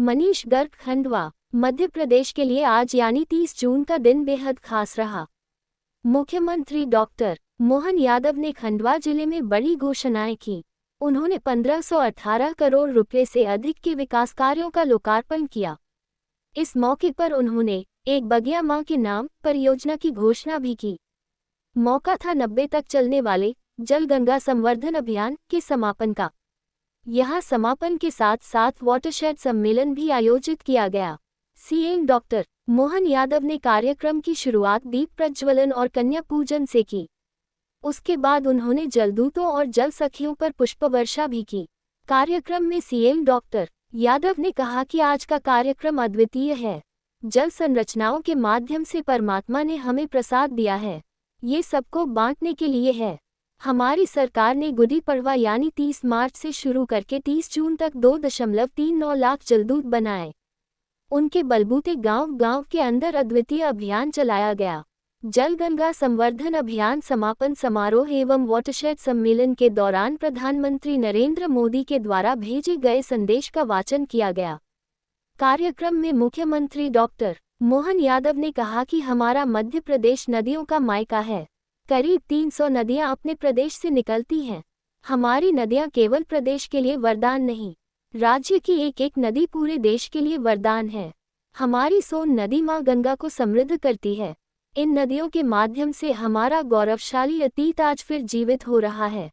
मनीष गर्ग, खंडवा। मध्य प्रदेश के लिए आज यानी 30 जून का दिन बेहद खास रहा। मुख्यमंत्री डॉक्टर मोहन यादव ने खंडवा जिले में बड़ी घोषणाएं की। उन्होंने 1518 करोड़ रुपए से अधिक के विकास कार्यों का लोकार्पण किया। इस मौके पर उन्होंने एक बगिया मां के नाम परियोजना की घोषणा भी की। मौका था 90 तक चलने वाले जल गंगा संवर्धन अभियान के समापन का। यहां समापन के साथ साथ वाटरशेड सम्मेलन भी आयोजित किया गया। सीएम डॉक्टर मोहन यादव ने कार्यक्रम की शुरुआत दीप प्रज्वलन और कन्या पूजन से की। उसके बाद उन्होंने जलदूतों और जल सखियों पर पुष्प वर्षा भी की। कार्यक्रम में सीएम डॉक्टर यादव ने कहा कि आज का कार्यक्रम अद्वितीय है। जल संरचनाओं के माध्यम से परमात्मा ने हमें प्रसाद दिया है। ये सबको बांटने के लिए है। हमारी सरकार ने गुड़ी पड़वा यानी 30 मार्च से शुरू करके 30 जून तक 2.39 लाख जलदूत बनाए। उनके बलबूते गांव-गांव के अंदर अद्वितीय अभियान चलाया गया। जल गंगा संवर्धन अभियान समापन समारोह एवं वाटरशेड सम्मेलन के दौरान प्रधानमंत्री नरेंद्र मोदी के द्वारा भेजे गए संदेश का वाचन किया गया। कार्यक्रम में मुख्यमंत्री डॉक्टर मोहन यादव ने कहा कि हमारा मध्य प्रदेश नदियों का मायका है। करीब 300 नदियां अपने प्रदेश से निकलती हैं। हमारी नदियां केवल प्रदेश के लिए वरदान नहीं, राज्य की एक एक नदी पूरे देश के लिए वरदान है। हमारी सोन नदी मां गंगा को समृद्ध करती है। इन नदियों के माध्यम से हमारा गौरवशाली अतीत आज फिर जीवित हो रहा है।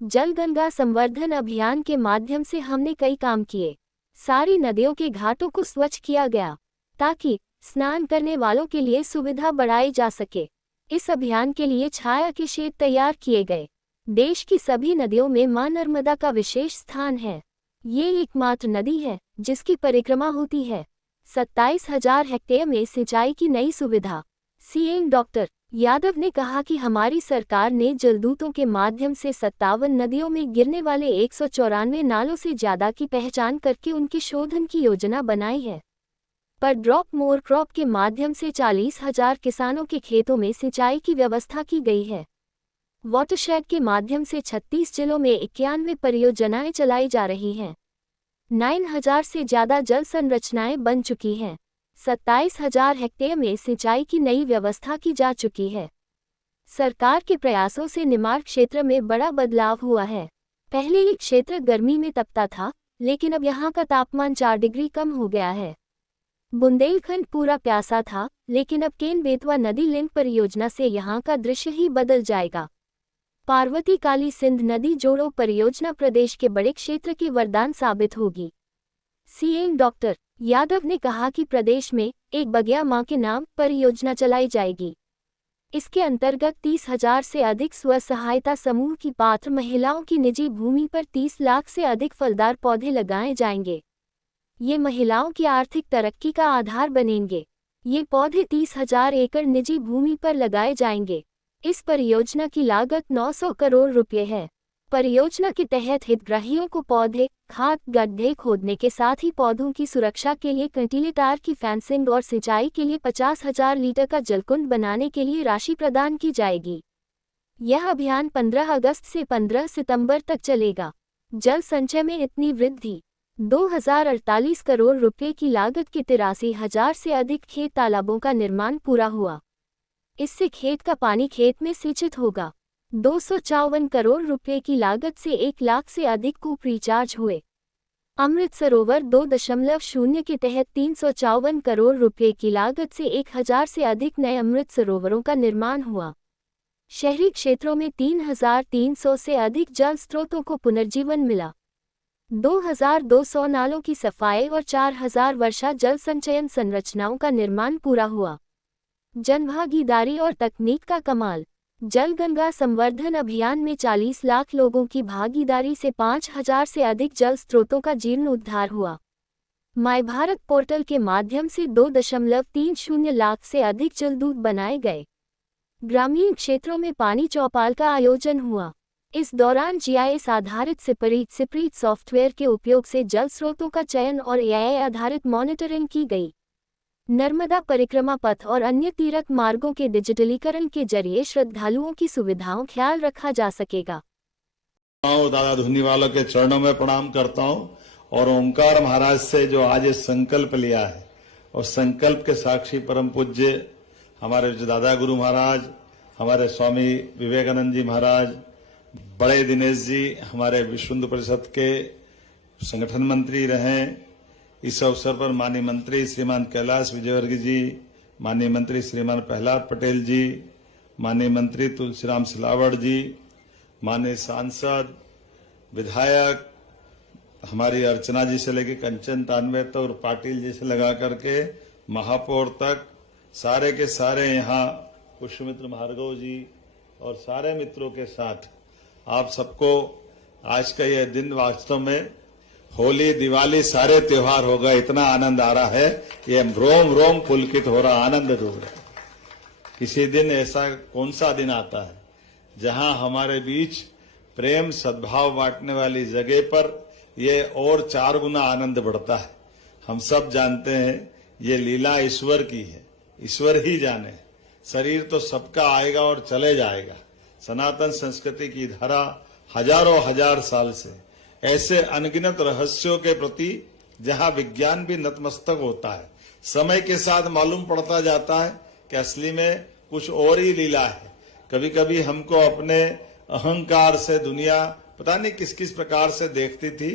जल गंगा संवर्धन अभियान के माध्यम से हमने कई काम किए। सारी नदियों के घाटों को स्वच्छ किया गया ताकि स्नान करने वालों के लिए सुविधा बढ़ाई जा सके। इस अभियान के लिए छाया के शेड तैयार किए गए। देश की सभी नदियों में मां नर्मदा का विशेष स्थान है। ये एकमात्र नदी है जिसकी परिक्रमा होती है। 27,000 हेक्टेयर में सिंचाई की नई सुविधा। सीएम डॉक्टर यादव ने कहा कि हमारी सरकार ने जलदूतों के माध्यम से 57 नदियों में गिरने वाले 194 नालों से ज्यादा की पहचान करके उनके शोधन की योजना बनाई है। पर ड्रॉप मोर क्रॉप के माध्यम से 40,000 किसानों के खेतों में सिंचाई की व्यवस्था की गई है। वाटरशेड के माध्यम से 36 जिलों में 91 परियोजनाएं चलाई जा रही हैं। 9,000 से ज्यादा जल संरचनाएं बन चुकी हैं। 27,000 हेक्टेयर में सिंचाई की नई व्यवस्था की जा चुकी है। सरकार के प्रयासों से निमाड़ क्षेत्र में बड़ा बदलाव हुआ है। पहले ये क्षेत्र गर्मी में तपता था, लेकिन अब यहाँ का तापमान 4 डिग्री कम हो गया है। बुंदेलखंड पूरा प्यासा था, लेकिन अब केन बेतवा नदी लिंक परियोजना से यहाँ का दृश्य ही बदल जाएगा। पार्वती काली सिंध नदी जोड़ो परियोजना प्रदेश के बड़े क्षेत्र की वरदान साबित होगी। सीएम डॉक्टर यादव ने कहा कि प्रदेश में एक बगिया मां के नाम परियोजना चलाई जाएगी। इसके अंतर्गत 30,000 से अधिक स्व सहायता समूह की पात्र महिलाओं की निजी भूमि पर 30 लाख से अधिक फलदार पौधे लगाए जाएंगे। ये महिलाओं की आर्थिक तरक्की का आधार बनेंगे। ये पौधे 30,000 एकड़ निजी भूमि पर लगाए जाएंगे। इस परियोजना की लागत 900 करोड़ रुपए है। परियोजना के तहत हितग्राहियों को पौधे, खाद, गड्ढे खोदने के साथ ही पौधों की सुरक्षा के लिए कंटीले तार की फेंसिंग और सिंचाई के लिए 50,000 लीटर का जलकुंड बनाने के लिए राशि प्रदान की जाएगी। यह अभियान 15 अगस्त से 15 सितंबर तक चलेगा। जल संचय में इतनी वृद्धि। 2048 करोड़ रुपए की लागत के 83,000 से अधिक खेत तालाबों का निर्माण पूरा हुआ। इससे खेत का पानी खेत में सिंचित होगा। 254 करोड़ रुपए की लागत से 1 लाख से अधिक कूप रिचार्ज हुए। अमृत सरोवर 2.0 के तहत 354 करोड़ रुपए की लागत से 1,000 से अधिक नए अमृत सरोवरों का निर्माण हुआ। शहरी क्षेत्रों में 3,300 से अधिक जल स्रोतों को पुनर्जीवन मिला। 2,200 नालों की सफाई और 4,000 वर्षा जल संचयन संरचनाओं का निर्माण पूरा हुआ। जनभागीदारी और तकनीक का कमाल। जल गंगा संवर्धन अभियान में 40 लाख लोगों की भागीदारी से 5,000 से अधिक जल स्रोतों का जीर्णोद्धार हुआ। माय भारत पोर्टल के माध्यम से 2.30 लाख से अधिक जलदूत बनाए गए। ग्रामीण क्षेत्रों में पानी चौपाल का आयोजन हुआ। इस दौरान जीआईएस आधारित सिपरीट सॉफ्टवेयर के उपयोग से जल स्रोतों का चयन और एआई आधारित मॉनिटरिंग की गई। नर्मदा परिक्रमा पथ और अन्य तीर्थ मार्गों के डिजिटलीकरण के जरिए श्रद्धालुओं की सुविधाओं ख्याल रखा जा सकेगा। दादा धुनीवाला के चरणों में प्रणाम करता हूं और ओंकार महाराज से जो आज ये संकल्प लिया है, और संकल्प के साक्षी परम पूज्य हमारे जो दादा गुरु महाराज, हमारे स्वामी विवेकानंद जी महाराज, बड़े दिनेश जी हमारे विश्व हिंदू परिषद के संगठन मंत्री रहे। इस अवसर पर माननीय मंत्री श्रीमान कैलाश विजयवर्गीय जी, माननीय मंत्री श्रीमान प्रहलाद पटेल जी, माननीय मंत्री तुलसीराम सिलावट जी, माननीय सांसद, विधायक हमारी अर्चना जी से लेकर कंचन तानवे और पाटिल जी से लगा करके महापौर तक सारे के सारे यहाँ पुष्यमित्र भार्गव जी और सारे मित्रों के साथ आप सबको आज का यह दिन वास्तव में होली दिवाली सारे त्योहार हो गए, इतना आनंद आ रहा है, ये रोम रोम पुलकित हो रहा, आनंद डूब रहा। किसी दिन ऐसा कौन सा दिन आता है जहां हमारे बीच प्रेम सद्भाव बांटने वाली जगह पर ये और 4 गुना आनंद बढ़ता है। हम सब जानते हैं ये लीला ईश्वर की है, ईश्वर ही जाने। शरीर तो सबका आएगा और चले जाएगा। सनातन संस्कृति की धारा हजारों हजार साल से ऐसे अनगिनत रहस्यों के प्रति जहां विज्ञान भी नतमस्तक होता है, समय के साथ मालूम पड़ता जाता है कि असली में कुछ और ही लीला है। कभी कभी हमको अपने अहंकार से दुनिया पता नहीं किस किस प्रकार से देखती थी।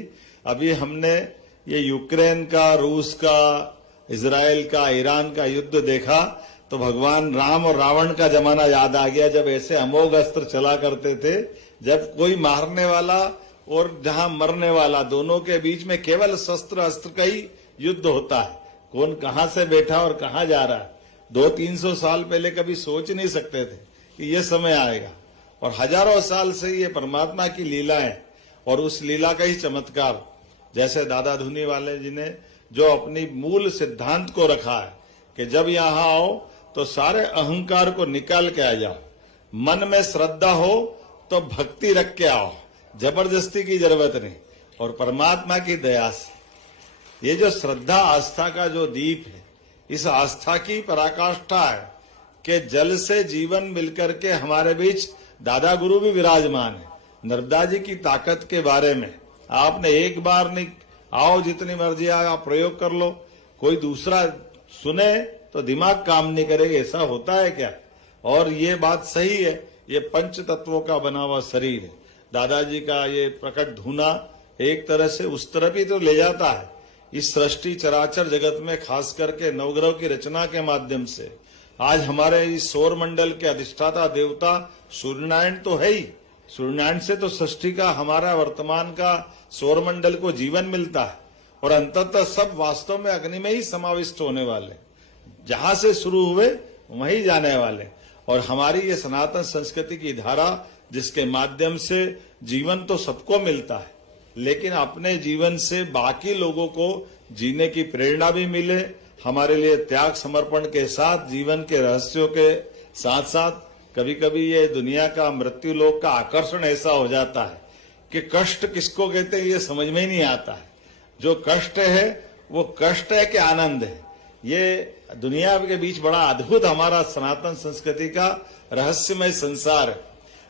अभी हमने ये यूक्रेन का, रूस का, इजराइल का, ईरान का युद्ध देखा तो भगवान राम और रावण का जमाना याद आ गया, जब ऐसे अमोघ अस्त्र चला करते थे, जब कोई मारने वाला और जहां मरने वाला दोनों के बीच में केवल शस्त्र अस्त्र का ही युद्ध होता है। कौन कहां से बैठा और कहां जा रहा है, 200-300 साल पहले कभी सोच नहीं सकते थे कि यह समय आएगा। और हजारों साल से ये परमात्मा की लीला है और उस लीला का ही चमत्कार, जैसे दादा धुनी वाले जी ने जो अपनी मूल सिद्धांत को रखा है कि जब यहां आओ तो सारे अहंकार को निकाल के आ जाओ, मन में श्रद्धा हो तो भक्ति रख के आओ, जबरदस्ती की जरूरत नहीं। और परमात्मा की दया से ये जो श्रद्धा आस्था का जो दीप है, इस आस्था की पराकाष्ठा है कि जल से जीवन मिलकर के हमारे बीच दादा गुरु भी विराजमान है। नर्मदा जी की ताकत के बारे में आपने एक बार नहीं, आओ जितनी मर्जी आप प्रयोग कर लो, कोई दूसरा सुने तो दिमाग काम नहीं करेगा, ऐसा होता है क्या? और ये बात सही है, ये पंच तत्वों का बना हुआ शरीर है। दादाजी का ये प्रकट धुना एक तरह से उस तरफ ही तो ले जाता है। इस सृष्टि चराचर जगत में खास करके नवग्रह की रचना के माध्यम से आज हमारे इस सौर मंडल के अधिष्ठाता देवता सूर्यनारायण तो है ही। सूर्यनारायण से तो सृष्टि का हमारा वर्तमान का सौर मंडल को जीवन मिलता है और अंततः सब वास्तव में अग्नि में ही समाविष्ट होने वाले, जहां से शुरू हुए वहीं जाने वाले। और हमारी ये सनातन संस्कृति की धारा जिसके माध्यम से जीवन तो सबको मिलता है, लेकिन अपने जीवन से बाकी लोगों को जीने की प्रेरणा भी मिले, हमारे लिए त्याग समर्पण के साथ जीवन के रहस्यों के साथ साथ कभी कभी ये दुनिया का मृत्यु लोक का आकर्षण ऐसा हो जाता है कि कष्ट किसको कहते हैं ये समझ में ही नहीं आता है। जो कष्ट है वो कष्ट है कि आनंद है, ये दुनिया के बीच बड़ा अद्भुत हमारा सनातन संस्कृति का रहस्यमय संसार है।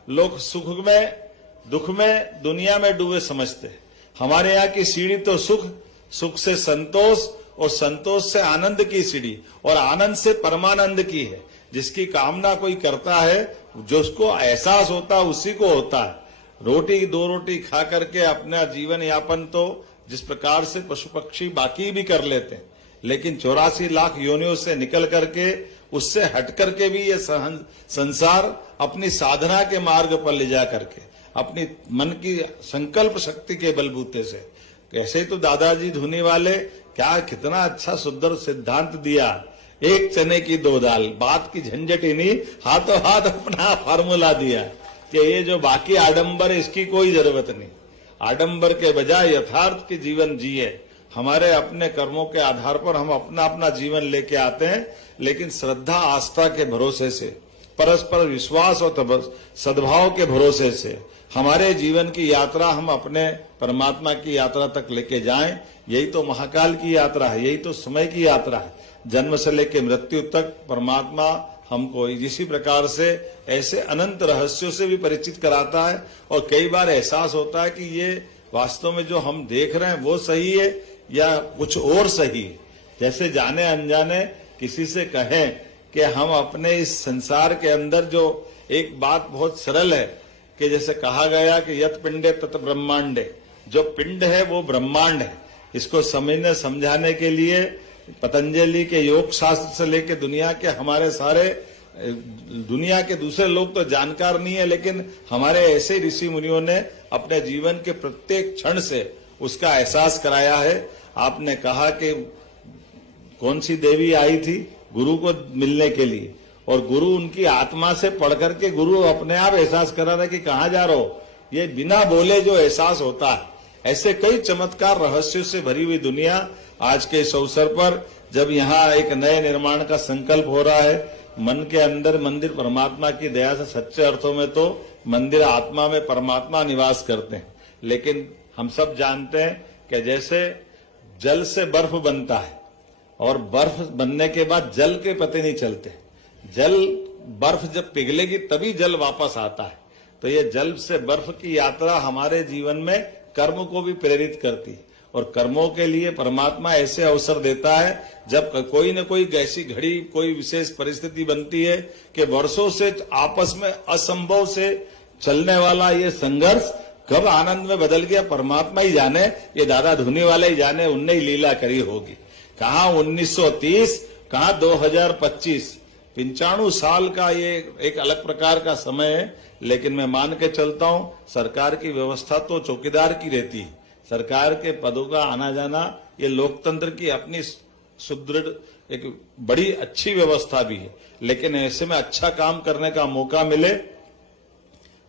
लोग सुख में दुख में दुनिया में डूबे समझते हैं। हमारे यहाँ की सीढ़ी तो सुख, सुख से संतोष और संतोष से आनंद की सीढ़ी और आनंद से परमानंद की है। जिसकी कामना कोई करता है, जो उसको एहसास होता है उसी को होता है। रोटी 2 रोटी खा करके अपना जीवन यापन तो जिस प्रकार से पशु पक्षी बाकी भी कर लेते हैं, लेकिन 84 लाख योनियों से निकल करके उससे हट करके भी ये संसार अपनी साधना के मार्ग पर ले जा करके अपनी मन की संकल्प शक्ति के बलबूते से, कैसे तो दादाजी धुनी वाले क्या कितना अच्छा सुंदर सिद्धांत दिया, एक चने की 2 दाल, बात की झंझट ही नहीं, हाथों हाथ अपना फार्मूला दिया कि ये जो बाकी आडंबर है इसकी कोई जरूरत नहीं। आडंबर के बजाय यथार्थ की जीवन जिए। हमारे अपने कर्मों के आधार पर हम अपना अपना जीवन लेके आते हैं, लेकिन श्रद्धा आस्था के भरोसे से, परस्पर विश्वास और सद्भाव के भरोसे से हमारे जीवन की यात्रा हम अपने परमात्मा की यात्रा तक लेके जाएं। यही तो महाकाल की यात्रा है, यही तो समय की यात्रा है। जन्म से लेकर मृत्यु तक परमात्मा हमको इसी प्रकार से ऐसे अनंत रहस्यों से भी परिचित कराता है और कई बार एहसास होता है कि ये वास्तव में जो हम देख रहे हैं वो सही है या कुछ और सही है। जैसे जाने अनजाने किसी से कहें कि हम अपने इस संसार के अंदर जो एक बात बहुत सरल है कि जैसे कहा गया कि यत पिंडे तत ब्रह्मांडे, जो पिंड है वो ब्रह्मांड है। इसको समझने समझाने के लिए पतंजलि के योग शास्त्र से लेकर दुनिया के हमारे सारे दुनिया के दूसरे लोग तो जानकार नहीं है, लेकिन हमारे ऐसे ऋषि मुनियों ने अपने जीवन के प्रत्येक क्षण से उसका एहसास कराया है। आपने कहा कि कौन सी देवी आई थी गुरु को मिलने के लिए, और गुरु उनकी आत्मा से पढ़ करके गुरु अपने आप एहसास करा रहा कि कहाँ जा रहे हो। ये बिना बोले जो एहसास होता है, ऐसे कई चमत्कार रहस्यों से भरी हुई दुनिया आज के इस अवसर पर जब यहाँ एक नए निर्माण का संकल्प हो रहा है, मन के अंदर मंदिर परमात्मा की दया से सच्चे अर्थों में तो मंदिर आत्मा में परमात्मा निवास करते हैं। लेकिन हम सब जानते हैं कि जैसे जल से बर्फ बनता है और बर्फ बनने के बाद जल के पते नहीं चलते, जल बर्फ जब पिघलेगी तभी जल वापस आता है। तो ये जल से बर्फ की यात्रा हमारे जीवन में कर्म को भी प्रेरित करती है, और कर्मों के लिए परमात्मा ऐसे अवसर देता है जब कोई न कोई ऐसी घड़ी, कोई विशेष परिस्थिति बनती है कि वर्षों से आपस में असंभव से चलने वाला ये संघर्ष कब आनंद में बदल गया परमात्मा ही जाने, ये दादा धुनी वाले ही जाने, उनने ही लीला करी होगी। कहाँ 1930, कहाँ 2025, 95 साल का ये एक अलग प्रकार का समय है। लेकिन मैं मान के चलता हूं सरकार की व्यवस्था तो चौकीदार की रहती है, सरकार के पदों का आना जाना ये लोकतंत्र की अपनी सुदृढ़ एक बड़ी अच्छी व्यवस्था भी है। लेकिन ऐसे में अच्छा काम करने का मौका मिले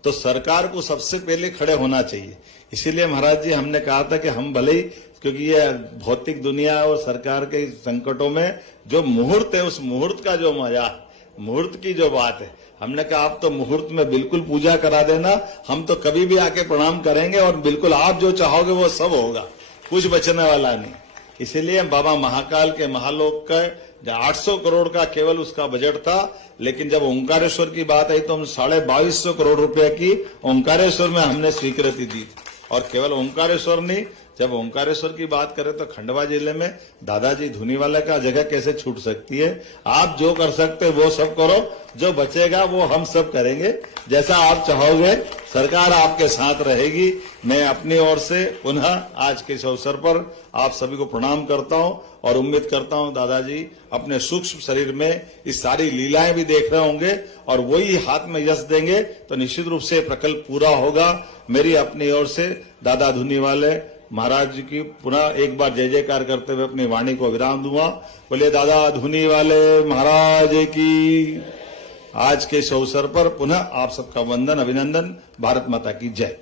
तो सरकार को सबसे पहले खड़े होना चाहिए। इसीलिए महाराज जी हमने कहा था कि हम भले ही, क्योंकि ये भौतिक दुनिया और सरकार के संकटों में जो मुहूर्त है, उस मुहूर्त का जो मजा, मुहूर्त की जो बात है, हमने कहा आप तो मुहूर्त में बिल्कुल पूजा करा देना, हम तो कभी भी आके प्रणाम करेंगे और बिल्कुल आप जो चाहोगे वो सब होगा, कुछ बचने वाला नहीं। इसीलिए बाबा महाकाल के महालोक का 800 करोड़ का केवल उसका बजट था, लेकिन जब ओंकारेश्वर की बात आई तो हम 2250 करोड़ रुपए की ओंकारेश्वर में हमने स्वीकृति दी। और केवल ओंकारेश्वर नहीं, जब ओंकारेश्वर की बात करें तो खंडवा जिले में दादाजी धुनीवाला का जगह कैसे छूट सकती है। आप जो कर सकते वो सब करो, जो बचेगा वो हम सब करेंगे, जैसा आप चाहोगे, सरकार आपके साथ रहेगी। मैं अपनी ओर से पुनः आज के इस अवसर पर आप सभी को प्रणाम करता हूं और उम्मीद करता हूं दादाजी अपने सूक्ष्म शरीर में इस सारी लीलाएं भी देख रहे होंगे और वही हाथ में यश देंगे तो निश्चित रूप से प्रकल्प पूरा होगा। मेरी अपनी ओर से दादा धुनीवाले महाराज जी की पुनः एक बार जय जयकार करते हुए अपनी वाणी को विराम दूंगा। बोलिए दादा धुनी वाले महाराज की। आज के इस अवसर पर पुनः आप सबका वंदन, अभिनंदन। भारत माता की जय।